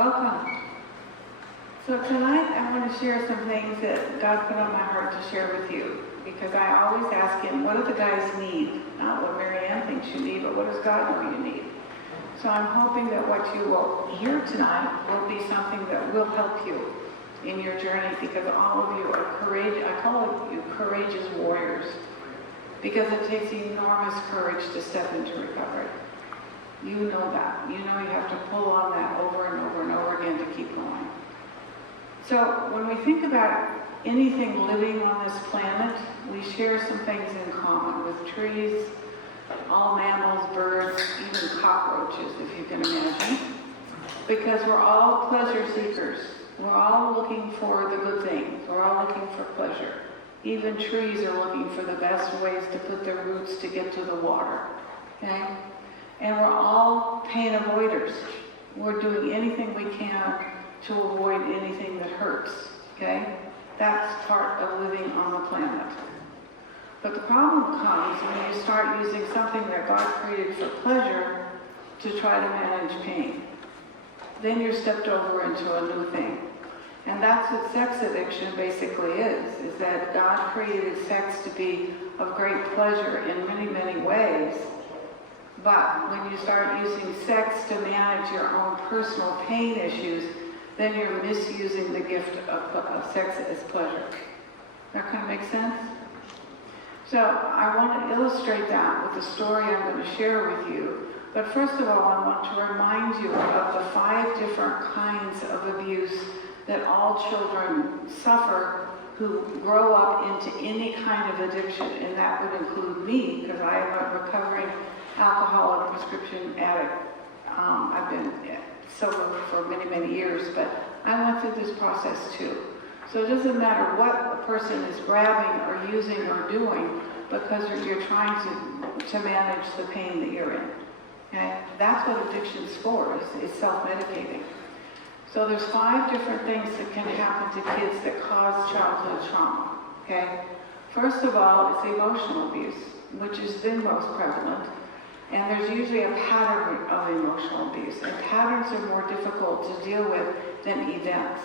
Welcome. So tonight I want to share some things that God put on my heart to share with you, because I always ask Him, what do the guys need? Not what Mary Ann thinks you need, but what does God know you need? So I'm hoping that what you will hear tonight will be something that will help you in your journey, because all of you are courageous. I call you courageous warriors, because it takes enormous courage to step into recovery. You know that. You know you have to pull on that over and over and over again to keep going. So when we think about anything living on this planet, we share some things in common with trees, all mammals, birds, even cockroaches, if you can imagine. Because we're all pleasure seekers. We're all looking for the good things. We're all looking for pleasure. Even trees are looking for the best ways to put their roots to get to the water. Okay? And we're all pain avoiders. We're doing anything we can to avoid anything that hurts. Okay? That's part of living on the planet. But the problem comes when you start using something that God created for pleasure to try to manage pain. Then you're stepped over into a new thing. And that's what sex addiction basically is that God created sex to be of great pleasure in many, many ways. But when you start using sex to manage your own personal pain issues, then you're misusing the gift of sex as pleasure. That kind of makes sense? So I want to illustrate that with the story I'm going to share with you. But first of all, I want to remind you of the 5 different kinds of abuse that all children suffer who grow up into any kind of addiction. And that would include me, because I am a recovering alcohol and prescription addict. I've been sober for many, many years, but I went through this process too. So it doesn't matter what a person is grabbing or using or doing, because you're trying to manage the pain that you're in. Okay? That's what addiction's for, is self-medicating. So there's 5 different things that can happen to kids that cause childhood trauma. Okay? First of all, it's emotional abuse, which is the most prevalent. And there's usually a pattern of emotional abuse. And patterns are more difficult to deal with than events,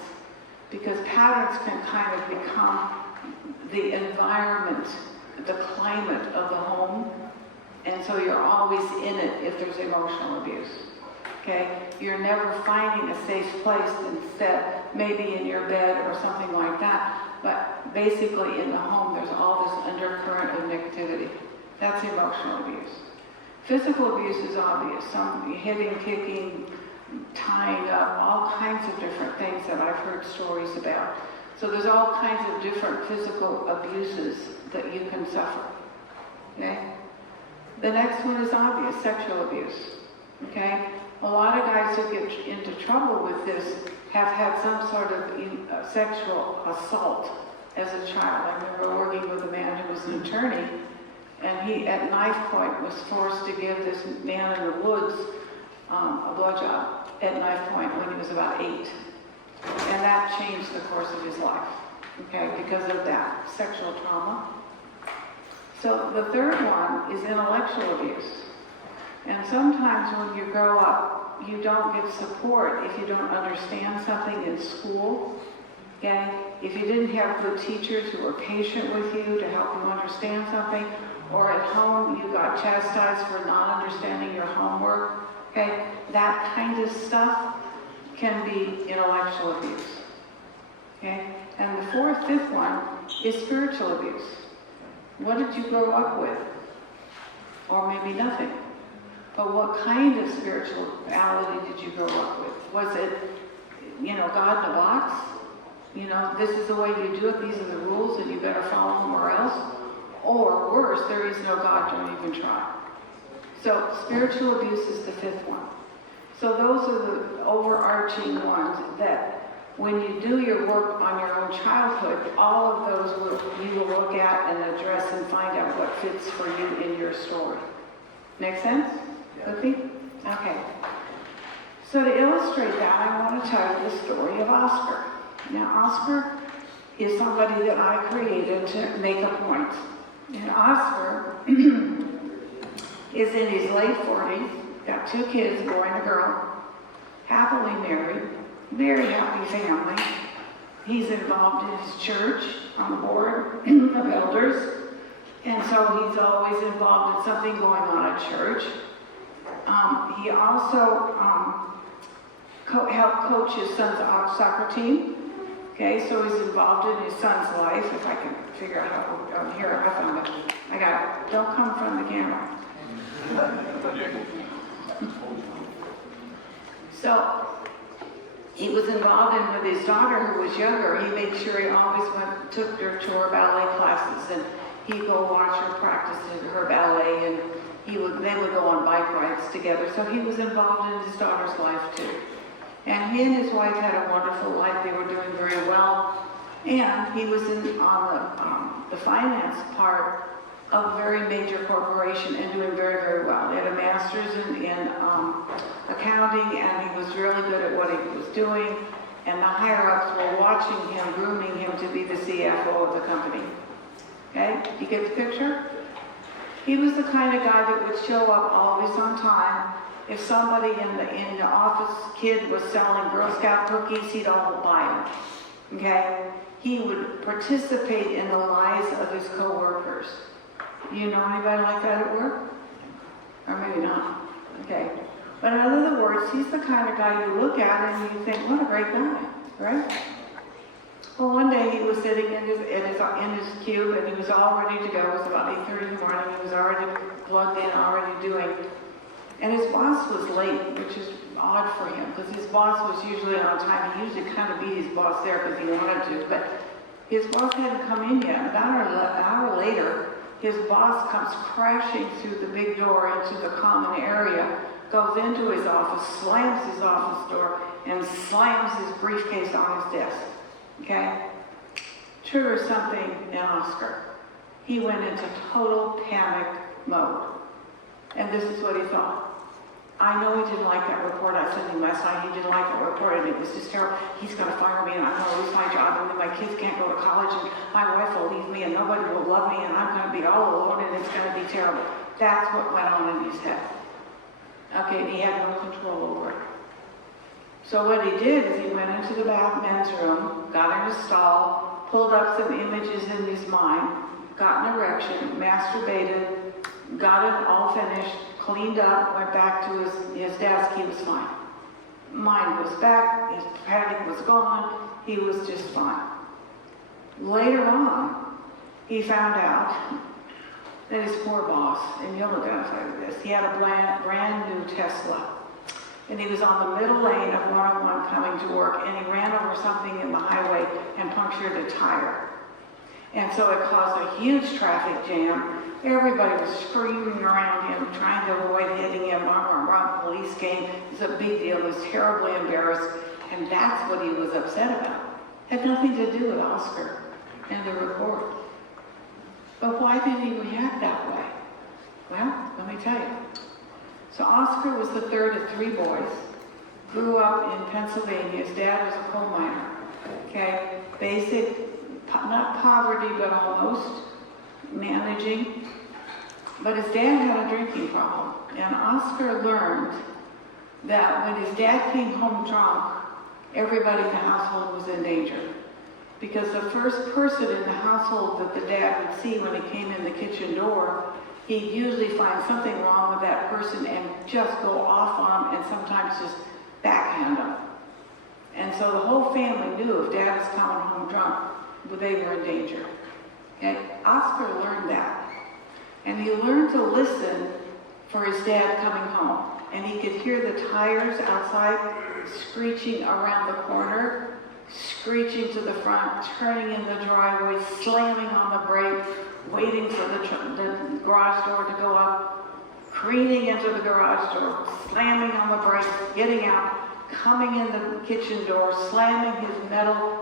because patterns can kind of become the environment, the climate of the home. And so you're always in it if there's emotional abuse. Okay? You're never finding a safe place instead, maybe in your bed or something like that. But basically in the home, there's all this undercurrent of negativity. That's emotional abuse. Physical abuse is obvious. Some hitting, kicking, tying up, all kinds of different things that I've heard stories about. So there's all kinds of different physical abuses that you can suffer. Okay? The next one is obvious, sexual abuse. Okay? A lot of guys who get into trouble with this have had some sort of sexual assault as a child. I remember working with a man who was an attorney, and he, at knife point, was forced to give this man in the woods a blowjob at knife point when he was about 8. And that changed the course of his life, okay, because of that sexual trauma. So the third one is intellectual abuse. And sometimes when you grow up, you don't get support if you don't understand something in school. Okay? If you didn't have good teachers who were patient with you to help you understand something, or at home you got chastised for not understanding your homework, okay? That kind of stuff can be intellectual abuse. Okay? And the fifth one is spiritual abuse. What did you grow up with? Or maybe nothing. But what kind of spirituality did you grow up with? Was it, God in a box? This is the way you do it, these are the rules, and you better follow them or else? Or worse, there is no God, don't even try. So spiritual abuse is the 5th one. So those are the overarching ones that when you do your work on your own childhood, all of those you will look at and address and find out what fits for you in your story. Make sense? Cookie? Okay. So to illustrate that, I want to tell you the story of Oscar. Now, Oscar is somebody that I created to make a point. And Oscar is in his late 40s, got 2 kids, a boy and a girl, happily married, very happy family. He's involved in his church on the board of elders, and so he's always involved in something going on at church. He also helped coach his son's soccer team. Okay, so he's involved in his son's life. If I can figure out how, here, I found it. I got it. Don't come from the camera. So, he was involved in with his daughter who was younger. He made sure he always took her to her ballet classes, and he'd go watch her practice her ballet, and they would go on bike rides together. So he was involved in his daughter's life too. And he and his wife had a wonderful life. They were doing very well. And he was on the finance part of a very major corporation and doing very, very well. He had a master's in accounting, and he was really good at what he was doing. And the higher-ups were watching him, grooming him to be the CFO of the company. Okay? You get the picture? He was the kind of guy that would show up always on time. If somebody in the office kid was selling Girl Scout cookies, he'd all buy them. Okay? He would participate in the lives of his coworkers. You know anybody like that at work? Or maybe not. Okay. But in other words, he's the kind of guy you look at and you think, what a great guy, right? Well, one day he was sitting in his cube, and he was all ready to go. It was about 8:30 in the morning. He was already plugged in, already doing. And his boss was late, which is odd for him, because his boss was usually on time. He usually kind of beat his boss there because he wanted to, but his boss hadn't come in yet. About an hour later, his boss comes crashing through the big door into the common area, goes into his office, slams his office door, and slams his briefcase on his desk. Okay? Triggers something in Oscar. He went into total panic mode. And this is what he thought. I know he didn't like that report I sent him last night. He didn't like that report, and it was just terrible. He's going to fire me, and I'm going to lose my job, and then my kids can't go to college, and my wife will leave me, and nobody will love me, and I'm going to be all alone, and it's going to be terrible. That's what went on in his head. Okay, and he had no control over it. So what he did is he went into the men's room, got in his stall, pulled up some images in his mind, got an erection, masturbated, got it all finished, cleaned up, went back to his desk. He was fine. Mind was back, his panic was gone, he was just fine. Later on, he found out that his poor boss, and you'll identify with this, he had a brand new Tesla. And he was on the middle lane of 101 coming to work, and he ran over something in the highway and punctured a tire. And so it caused a huge traffic jam. Everybody was screaming around him, trying to avoid hitting him. Police came. It was a big deal. He was terribly embarrassed. And that's what he was upset about. Had nothing to do with Oscar and the report. But why did he react that way? Well, let me tell you. So Oscar was the third of three boys. Grew up in Pennsylvania. His dad was a coal miner. Okay? Basic, not poverty, but almost managing. But his dad had a drinking problem. And Oscar learned that when his dad came home drunk, everybody in the household was in danger. Because the first person in the household that the dad would see when he came in the kitchen door, he'd usually find something wrong with that person and just go off on him and sometimes just backhand him. And so the whole family knew if dad was coming home drunk, they were in danger. And Oscar learned that. And he learned to listen for his dad coming home. And he could hear the tires outside screeching around the corner, screeching to the front, turning in the driveway, slamming on the brake, waiting for the garage door to go up, careening into the garage door, slamming on the brakes, getting out, coming in the kitchen door, slamming his metal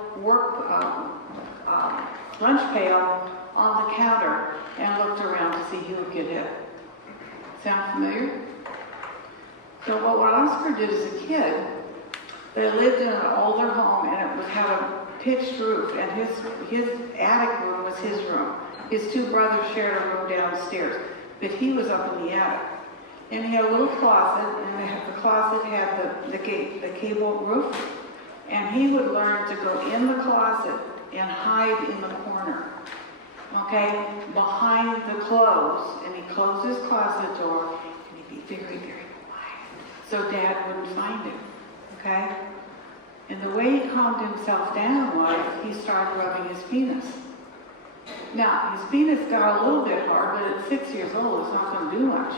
lunch pail on the counter, and looked around to see who would get hit. Sound familiar? So what Oscar did as a kid, they lived in an older home, and it had a pitched roof, and his attic room was his room. His two brothers shared a room downstairs, but he was up in the attic. And he had a little closet, and the closet had the cable roof. And he would learn to go in the closet and hide in the corner, okay, behind the clothes. And he'd close his closet door, and he'd be very, very quiet, so Dad wouldn't find him, okay? And the way he calmed himself down was he started rubbing his penis. Now, his penis got a little bit hard, but at 6 years old, it's not going to do much.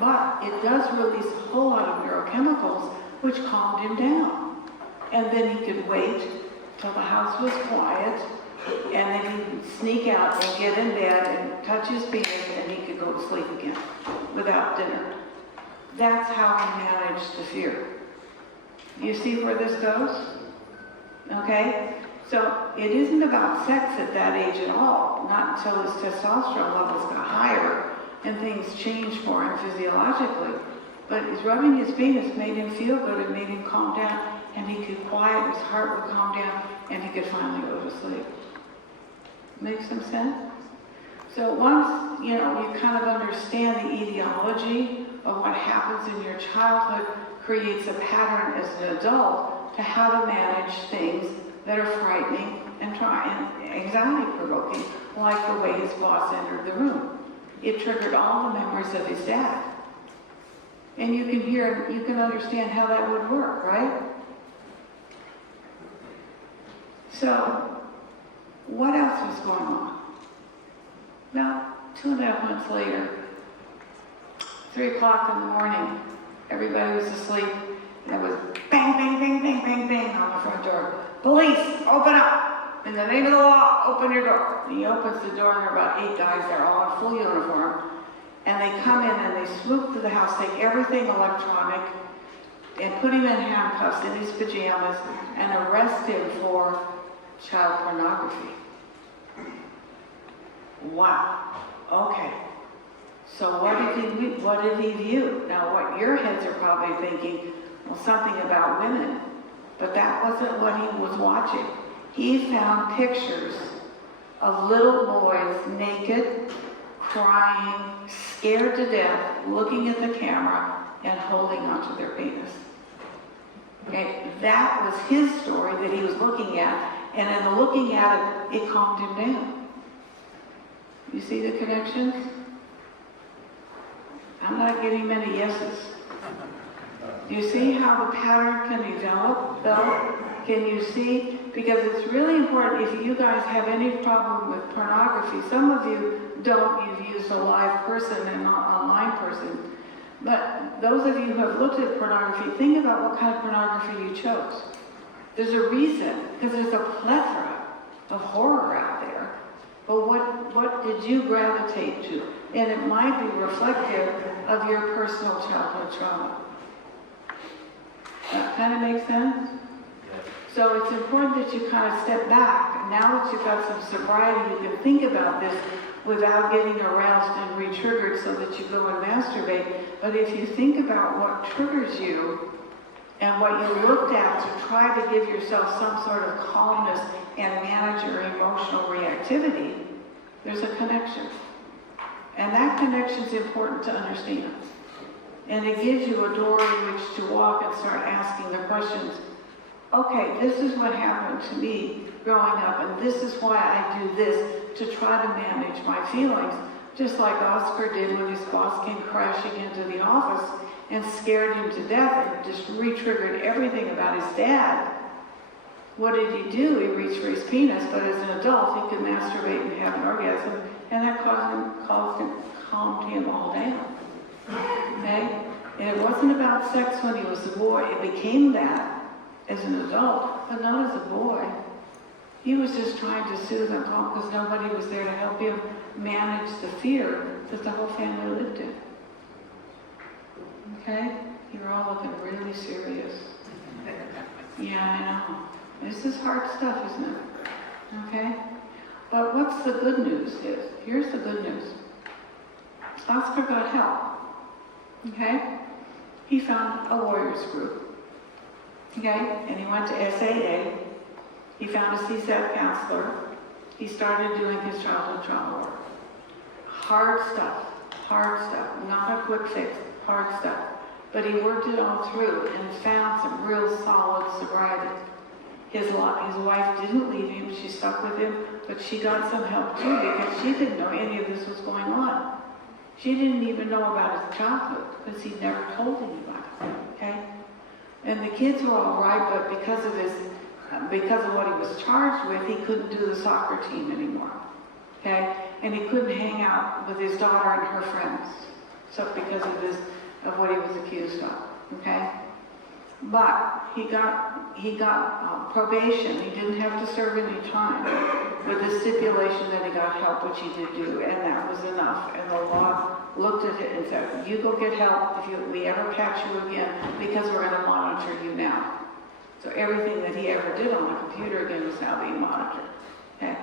But it does release a whole lot of neurochemicals, which calmed him down. And then he could wait till the house was quiet, and then he'd sneak out and get in bed and touch his penis, and he could go to sleep again without dinner. That's how he managed the fear. You see where this goes? Okay? So it isn't about sex at that age at all, not until his testosterone levels got higher and things changed for him physiologically. But his rubbing his penis made him feel good, it made him calm down, and he could quiet, his heart would calm down, and he could finally go to sleep. Make some sense? So once, you kind of understand the etiology of what happens in your childhood, creates a pattern as an adult to how to manage things that are frightening and anxiety-provoking, like the way his boss entered the room. It triggered all the memories of his dad. And you can understand how that would work, right? So, what else was going on? About 2.5 months later, 3 o'clock in the morning, everybody was asleep, and there was bang, bang, bang, bang, bang, bang on the front door. Police, open up! In the name of the law, open your door. And he opens the door, and there are about 8 guys there, all in full uniform. And they come in and they swoop through the house, take everything electronic, and put him in handcuffs in his pajamas, and arrest him for child pornography. Wow. Okay. So what did he view? Now, what your heads are probably thinking, well, something about women. But that wasn't what he was watching. He found pictures of little boys naked, crying, scared to death, looking at the camera, and holding onto their penis. Okay? That was his story that he was looking at, and in the looking at it, it calmed him down. You see the connections? I'm not getting many yeses. Do you see how the pattern can develop, though? Can you see? Because it's really important if you guys have any problem with pornography. Some of you don't. You've used a live person and not an online person. But those of you who have looked at pornography, think about what kind of pornography you chose. There's a reason, because there's a plethora of horror out there. But what did you gravitate to? And it might be reflective of your personal childhood trauma. That kind of makes sense? So it's important that you kind of step back. Now that you've got some sobriety, you can think about this without getting aroused and re-triggered so that you go and masturbate. But if you think about what triggers you and what you looked at to try to give yourself some sort of calmness and manage your emotional reactivity, there's a connection. And that connection is important to understand. And it gives you a door in which to walk and start asking the questions. Okay, this is what happened to me growing up, and this is why I do this to try to manage my feelings. Just like Oscar did when his boss came crashing into the office and scared him to death and just re-triggered everything about his dad. What did he do? He reached for his penis, but as an adult, he could masturbate and have an orgasm, and that calmed him all down. Okay? And it wasn't about sex when he was a boy. It became that as an adult, but not as a boy. He was just trying to soothe and calm because nobody was there to help him manage the fear that the whole family lived in. Okay? You're all looking really serious. Yeah, I know. This is hard stuff, isn't it? Okay? But what's the good news is? Here's the good news. Oscar got help. Okay? He found a warriors group. Okay? And he went to SAA. He found a CSAT counselor. He started doing his childhood trauma work. Hard stuff. Not a quick fix. Hard stuff. But he worked it all through and found some real solid sobriety. His wife didn't leave him, she stuck with him, but she got some help too because she didn't know any of this was going on. She didn't even know about his childhood because he never told anybody, okay? And the kids were all right, but because of what he was charged with, he couldn't do the soccer team anymore, okay? And he couldn't hang out with his daughter and her friends, so because of what he was accused of, okay? But he got probation. He didn't have to serve any time, with the stipulation that he got help, which he did do, and that was enough. And the law looked at it and said, you go get help if we ever catch you again, because we're going to monitor you now. So everything that he ever did on the computer again was now being monitored. Okay?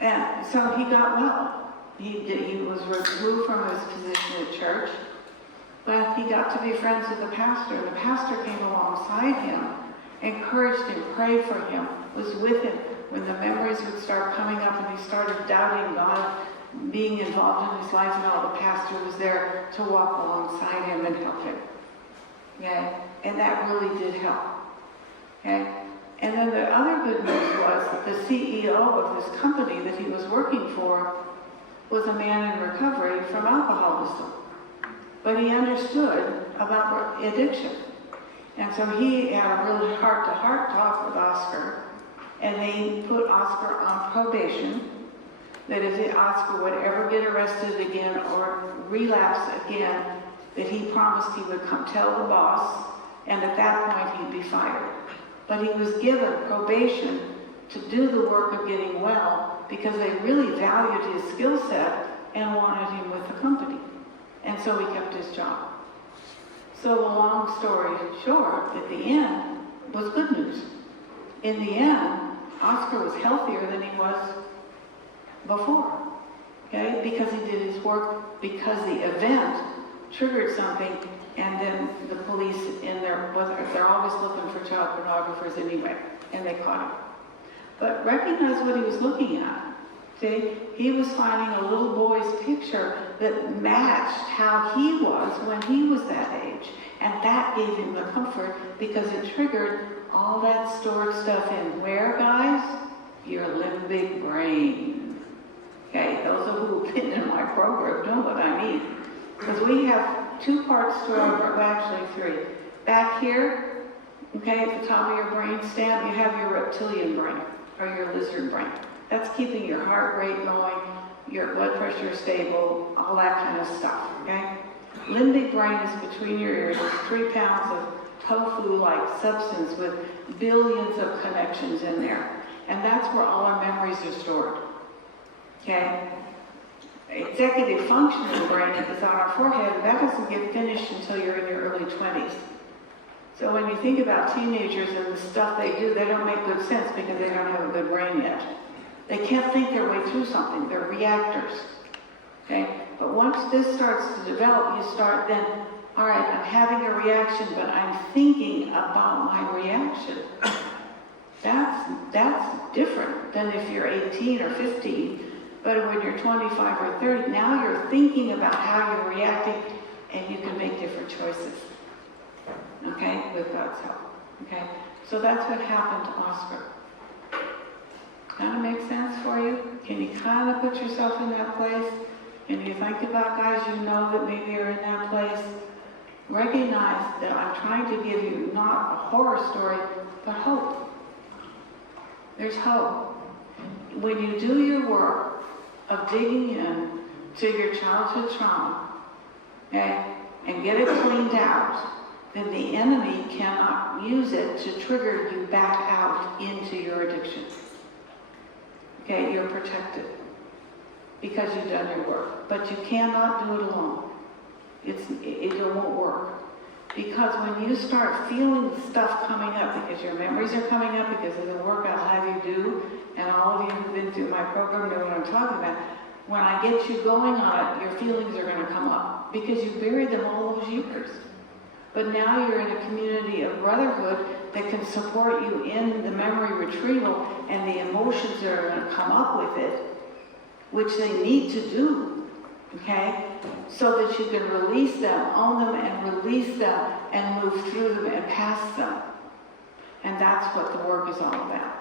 And so he got well. He was removed from his position at church. But he got to be friends with the pastor, and the pastor came alongside him, encouraged him, prayed for him, was with him when the memories would start coming up and he started doubting God being involved in his life, and all the pastor was there to walk alongside him and help him. Okay? And that really did help. Okay? And then the other good news was the CEO of this company that he was working for was a man in recovery from alcoholism. But he understood about addiction. And so he had a really heart-to-heart talk with Oscar, and they put Oscar on probation, that if Oscar would ever get arrested again or relapse again, that he promised he would come tell the boss, and at that point he'd be fired. But he was given probation to do the work of getting well because they really valued his skill set and wanted him with the company. And so he kept his job. So the long story short, at the end, was good news. In the end, Oscar was healthier than he was before, okay? Because he did his work, because the event triggered something, and then the police they're always looking for child pornographers anyway, and they caught him. But recognize what he was looking at. See, he was finding a little boy's picture that matched how he was when he was that age. And that gave him the comfort because it triggered all that stored stuff in where, guys? Your limbic brain. Okay, those of you who've been in my program know what I mean. Because we have two parts to our brain, well, actually three. Back here, okay, at the top of your brain stem, you have your reptilian brain, or your lizard brain. That's keeping your heart rate going, your blood pressure stable, all that kind of stuff, okay? Limbic brain is between your ears. It's 3 pounds of tofu-like substance with billions of connections in there. And that's where all our memories are stored, okay? Executive function of the brain is on our forehead, and that doesn't get finished until you're in your early 20s. So when you think about teenagers and the stuff they do, they don't make good sense because they don't have a good brain yet. They can't think their way through something. They're reactors. Okay? But once this starts to develop, you start then, all right, I'm having a reaction, but I'm thinking about my reaction. That's different than if you're 18 or 15. But when you're 25 or 30, now you're thinking about how you're reacting, and you can make different choices. Okay? With God's help. Okay? So that's what happened to Oscar. Kind of make sense for you? Can you kind of put yourself in that place? Can you think about guys you know that maybe are in that place? Recognize that I'm trying to give you not a horror story, but hope. There's hope. When you do your work of digging in to your childhood trauma, okay, and get it cleaned out, then the enemy cannot use it to trigger you back out into your addiction. Okay, you're protected because you've done your work. But you cannot do it alone. It won't work. Because when you start feeling stuff coming up, because your memories are coming up, because of the work I'll have you do, and all of you who've been through my program know what I'm talking about, when I get you going on it, your feelings are going to come up because you buried them all those years. But now you're in a community of brotherhood that can support you in the memory retrieval and the emotions that are going to come up with it, which they need to do, okay? So that you can release them, own them and release them and move through them and past them. And that's what the work is all about.